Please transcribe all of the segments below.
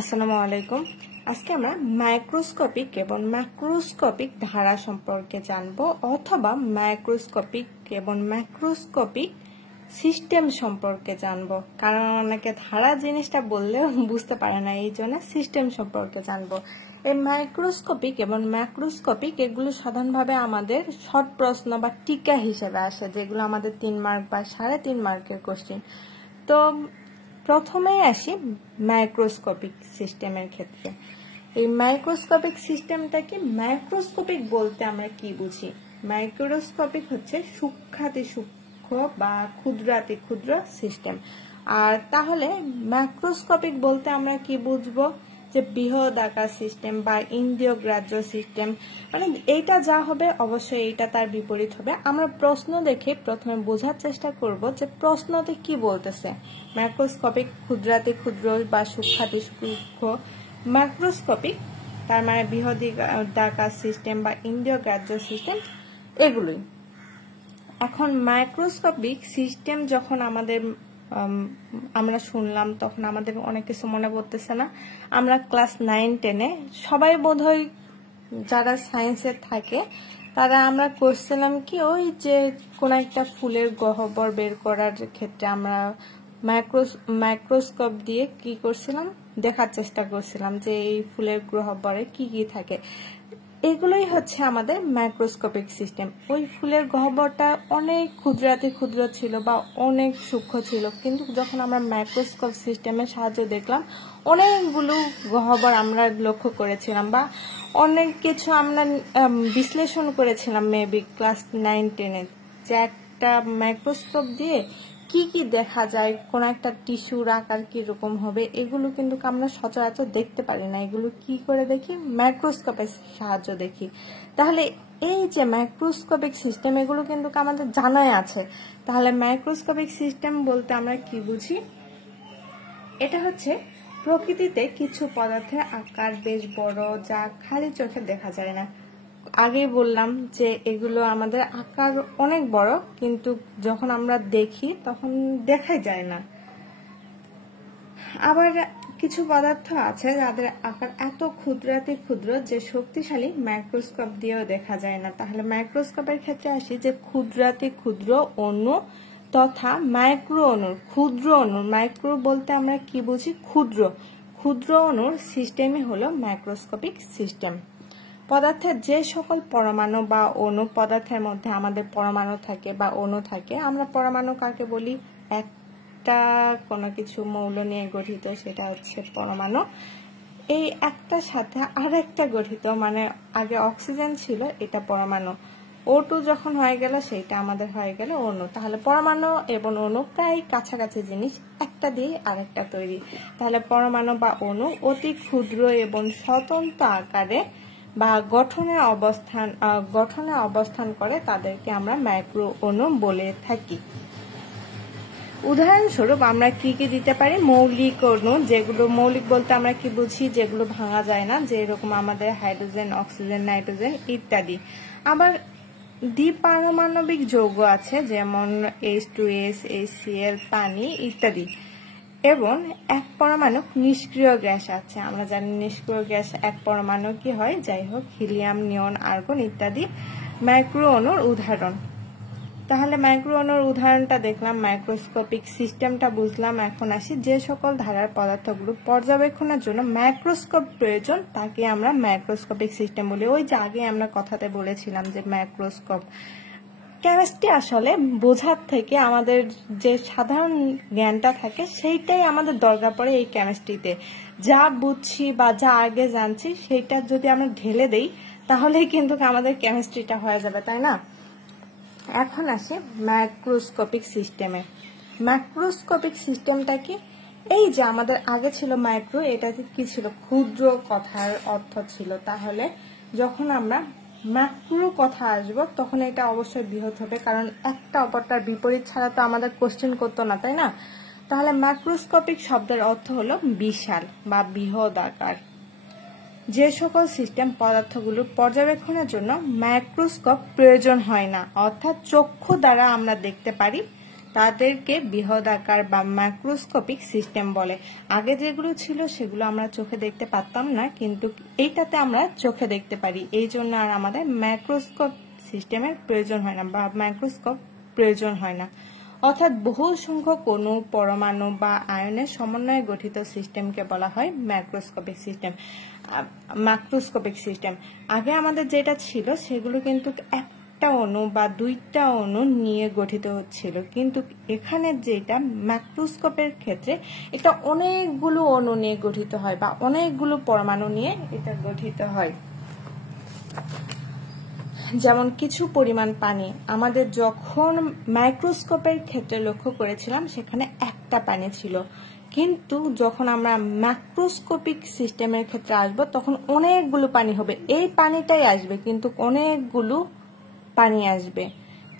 আসসালামু আলাইকুম। আজকে আমরা মাইক্রোস্কোপিক এবং ম্যাক্রোস্কোপিক ধারা সম্পর্কে জানব অথবা মাইক্রোস্কোপিক এবং ম্যাক্রোস্কোপিক সিস্টেম সম্পর্কে জানব। কারণ অনেকে ধারা জিনিসটা বললেও বুঝতে পারে না, এই জন্য সিস্টেম সম্পর্কে জানব। এই মাইক্রোস্কোপিক এবং ম্যাক্রোস্কোপিক এগুলো সাধারণভাবে আমাদের শর্ট প্রশ্ন বা টিকা হিসেবে আসে, যেগুলো আমাদের 3 মার্ক বা 3.5 মার্কের কোশ্চেন। তো প্রথমেই আসি মাইক্রোস্কোপিক সিস্টেমের ক্ষেত্রে। এই মাইক্রোস্কোপিক সিস্টেমটা কি? মাইক্রোস্কোপিক বলতে আমরা কি বুঝি? মাইক্রোস্কোপিক হচ্ছে সূক্ষ্মাতি সূক্ষ্ম বা ক্ষুদ্রাতি ক্ষুদ্র সিস্টেম। আর তাহলে ম্যাক্রোস্কোপিক বলতে আমরা কি বুঝবো? যে বৃহৎ আকার সিস্টেম বা ইন্দ্রিয় গ্রাহ্য সিস্টেম, মানে এইটা যা হবে অবশ্যই এইটা তার বিপরীত হবে। আমরা প্রশ্ন দেখে প্রথমে বোঝার চেষ্টা করব যে প্রশ্নতে কি বলতেছে। ম্যাক্রোস্কোপিক ক্ষুদ্রাতি ক্ষুদ্র বা সূক্ষ্মাতি সূক্ষ্ম, ম্যাক্রোস্কোপিক তার মানে বৃহৎ আকার সিস্টেম বা ইন্দ্রিয় গ্রাহ্য সিস্টেম, এগুলোই। এখন মাইক্রোস্কোপিক সিস্টেম যখন আমরা শুনলাম তখন আমাদের অনেক কিছু মনে পড়তেছে না। আমরা ক্লাস 9-10-এ সবাই বোধহয় যারা সায়েন্সের থাকে তারা আমরা করছিলাম কি, ওই যে কোন একটা ফুলের গহ্বর বের করার ক্ষেত্রে আমরা মাইক্রোস্কোপ দিয়ে কি করছিলাম, দেখার চেষ্টা করছিলাম যে এই ফুলের গহ্বরে কি কি থাকে। এগুলোই হচ্ছে আমাদের মাইক্রোস্কোপিক সিস্টেম। ওই ফুলের গহ্বরটা অনেক ক্ষুদ্রাতি ক্ষুদ্র ছিল বা অনেক সূক্ষ্ম ছিল, কিন্তু যখন আমরা মাইক্রোস্কোপ সিস্টেমের সাহায্যে দেখলাম অনেকগুলো গহ্বর আমরা লক্ষ্য করেছিলাম বা অনেক কিছু আমরা বিশ্লেষণ করেছিলাম মেবি ক্লাস 9-10-এ, যে একটা মাইক্রোস্কোপ দিয়ে কি কি দেখা যায়, কোন একটা টিস্যুর আকার কি রকম হবে, এগুলো কিন্তু আমরা সচরাচর দেখতে পারি না। এগুলো কি করে দেখি? মাইক্রোস্কোপের সাহায্য দেখি। তাহলে এই যে মাইক্রোস্কোপিক সিস্টেম, এগুলো কিন্তু আমাদের জানাই আছে। তাহলে মাইক্রোস্কোপিক সিস্টেম বলতে আমরা কি বুঝি? এটা হচ্ছে প্রকৃতিতে কিছু পদার্থের আকার বেশ বড়, যা খালি চোখে দেখা যায় না। আগেই বললাম যে এগুলো আমাদের আকার অনেক বড়, কিন্তু যখন আমরা দেখি তখন দেখাই যায় না। আবার কিছু পদার্থ আছে যাদের আকার এত ক্ষুদ্রাতি ক্ষুদ্র যে শক্তিশালী মাইক্রোস্কোপ দিয়েও দেখা যায় না। তাহলে মাইক্রোস্কোপের ক্ষেত্রে আসি যে ক্ষুদ্রাতি ক্ষুদ্র অণু তথা মাইক্রো অণুর, ক্ষুদ্র অণুর, মাইক্রো বলতে আমরা কি বুঝি? ক্ষুদ্র ক্ষুদ্র অণুর সিস্টেমই হলো মাইক্রোস্কোপিক সিস্টেম। পদার্থের যে সকল পরমাণু বা অণু, পদার্থের মধ্যে আমাদের পরমাণু থাকে বা অণু থাকে, আমরা পরমাণু কাকে বলি? একটা কোনো কিছু মৌল নিয়ে গঠিত, সেটা হচ্ছে পরমাণু। এই একটার সাথে আর একটা গঠিত, মানে আগে অক্সিজেন ছিল, এটা পরমাণু। O2 যখন হয়ে গেল সেটা আমাদের হয়ে গেল অণু। তাহলে পরমাণু এবং অণু প্রায় কাছাকাছি জিনিস, একটা দিয়ে আরেকটা তৈরি। তাহলে পরমাণু বা অণু অতি ক্ষুদ্র এবং স্বতন্ত্র আকারে বা গঠনে অবস্থান করে, তাদেরকে আমরা মাইক্রো অণু বলে থাকি। উদাহরণস্বরূপ আমরা কি কি দিতে পারি? মৌলিক অণু, যেগুলো মৌলিক বলতে আমরা কি বুঝি? যেগুলো ভাঙা যায় না, যে এরকম আমাদের হাইড্রোজেন, অক্সিজেন, নাইট্রোজেন ইত্যাদি। আবার দ্বিপারমাণবিক যৌগ আছে, যেমন H2S, HCl, পানি ইত্যাদি। এবং এক পরমাণু নিষ্ক্রিয় গ্যাস আছে, আমরা জানি নিষ্ক্রিয় গ্যাস এক পরমাণু কি হয়, যাই হোক, হিলিয়াম, নিয়ন, আর্গন ইত্যাদি মাইক্রো অণুর উদাহরণ। তাহলে মাইক্রো অণুর উদাহরণটা দেখলাম, মাইক্রোস্কোপিক সিস্টেমটা বুঝলাম। এখন আসি যে সকল ধারার পদার্থগুলো পর্যবেক্ষণের জন্য মাইক্রোস্কোপ প্রয়োজন, তাকে আমরা মাইক্রোস্কোপিক সিস্টেম বলি। ওই যে আগে আমরা কথাতে বলেছিলাম যে মাইক্রোস্কোপ, কেমিস্ট্রি আসলে বোঝার থেকে আমাদের যে সাধারণ জ্ঞানটা থাকে সেইটাই আমাদের দরকার পড়ে এই কেমিস্ট্রিতে। যা বুঝছি বা যা আগে জানছি সেইটা যদি আমরা ঢেলে দেই তাহলেই কিন্তু আমাদের কেমিস্ট্রিটা হয়ে যাবে, তাই না? এখন আসি ম্যাক্রোস্কোপিক সিস্টেমে। ম্যাক্রোস্কোপিক সিস্টেমটা কি? এই যে আমাদের আগে ছিল মাইক্রো, এটা কি ছিল? ক্ষুদ্র কথার অর্থ ছিল। তাহলে যখন আমরা ম্যাক্রো কথা আসবো তখন এটা অবশ্যই বৃহৎ হবে, কারণ একটা অপরটার বিপরীত ছাড়া তো আমাদের কোশ্চেন করতো না, তাই না? তাহলে ম্যাক্রোস্কোপিক শব্দের অর্থ হলো বিশাল বা বৃহৎ আকার। যে সকল সিস্টেম পদার্থগুলো পর্যবেক্ষণের জন্য মাইক্রোস্কোপ প্রয়োজন হয় না, অর্থাৎ চক্ষু দ্বারা আমরা দেখতে পারি, তাদেরকে বৃহদাকার বা ম্যাক্রোস্কোপিক সিস্টেম বলে। আগে যেগুলো ছিল সেগুলো আমরা চোখে দেখতে পারতাম না, কিন্তু এইটাতে আমরা চোখে দেখতে পারি, এই জন্য আর আমাদের ম্যাক্রোস্কোপ সিস্টেমের প্রয়োজন হয় না বা মাইক্রোস্কোপ প্রয়োজন হয় না। অর্থাৎ বহু সংখ্যক অণু, পরমাণু বা আয়নের সমন্বয়ে গঠিত সিস্টেমকে বলা হয় ম্যাক্রোস্কোপিক সিস্টেম। ম্যাক্রোস্কোপিক সিস্টেম আগে আমাদের যেটা ছিল সেগুলো কিন্তু একটা অণু বা দুইটা অণু নিয়ে গঠিত হচ্ছিল, কিন্তু এখানে যেটা ম্যাক্রোস্কোপের ক্ষেত্রে এটা অনেকগুলো অণু নিয়ে গঠিত হয় বা অনেকগুলো পরমাণু নিয়ে এটা গঠিত হয়। যেমন কিছু পরিমাণ পানি আমাদের যখন মাইক্রোস্কোপের ক্ষেত্রে লক্ষ্য করেছিলাম সেখানে একটা পানি ছিল, কিন্তু যখন আমরা ম্যাক্রোস্কোপিক সিস্টেমের ক্ষেত্রে আসব তখন অনেকগুলো পানি হবে। এই পানিটাই আসবে কিন্তু অনেকগুলো পানি আসবে,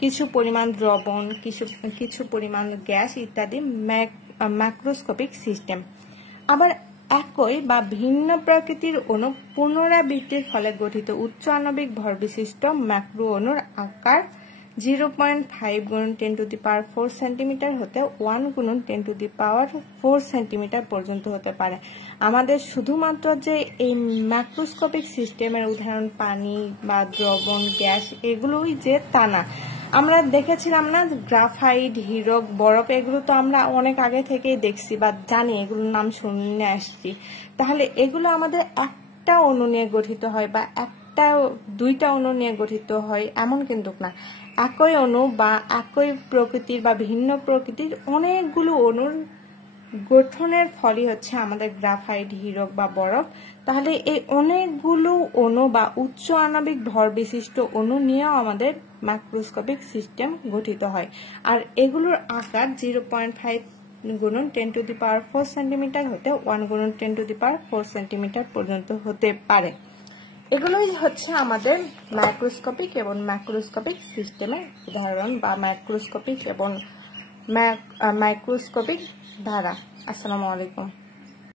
কিছু পরিমাণ দ্রবণ, কিছু পরিমাণ গ্যাস ইত্যাদি ম্যাক্রোস্কোপিক সিস্টেম। আবার একই বা ভিন্ন প্রকৃতির অণু পুনরাবৃত্তির ফলে গঠিত উচ্চ আণবিক ভর বিশিষ্ট ম্যাক্রো অণুর আকার 0.5 × 10⁴ সেন্টিমিটার হতে 1 × 10⁴ সেন্টিমিটার পর্যন্ত হতে পারে। আমাদের শুধুমাত্র যে এই ম্যাক্রোস্কোপিক সিস্টেমের উদাহরণ পানি বা দ্রবণ, গ্যাস এগুলোই যে তা না। আমরা দেখেছিলাম না গ্রাফাইট, হীরক, বরফ, এগুলো তো আমরা অনেক আগে থেকেই দেখছি বা জানি, এগুলোর নাম শুনে আসছি। তাহলে এগুলো আমাদের একটা অণু নিয়ে গঠিত হয় বা দুইটা অণু নিয়ে গঠিত হয় এমন কিন্তু না। একই অণু বা একই প্রকৃতির বা ভিন্ন প্রকৃতির অনেকগুলো অণুর গঠনের ফলই হচ্ছে আমাদের গ্রাফাইট, হীরক বা বরফ। তাহলে এই অনেকগুলো অণু বা উচ্চ আণবিক ভর বিশিষ্ট অণু নিয়েও আমাদের ম্যাক্রোস্কোপিক সিস্টেম গঠিত হয়। আর এগুলোর আকার 0.5 × 10⁴ সেন্টিমিটার হতে 1 × 10⁴ সেন্টিমিটার পর্যন্ত হতে পারে। এগুলোই হচ্ছে আমাদের মাইক্রোস্কোপিক এবং ম্যাক্রোস্কোপিক সিস্টেমের উদাহরণ বা মাইক্রোস্কোপিক এবং মাইক্রোস্কোপিক ধারা। আসসালামু আলাইকুম।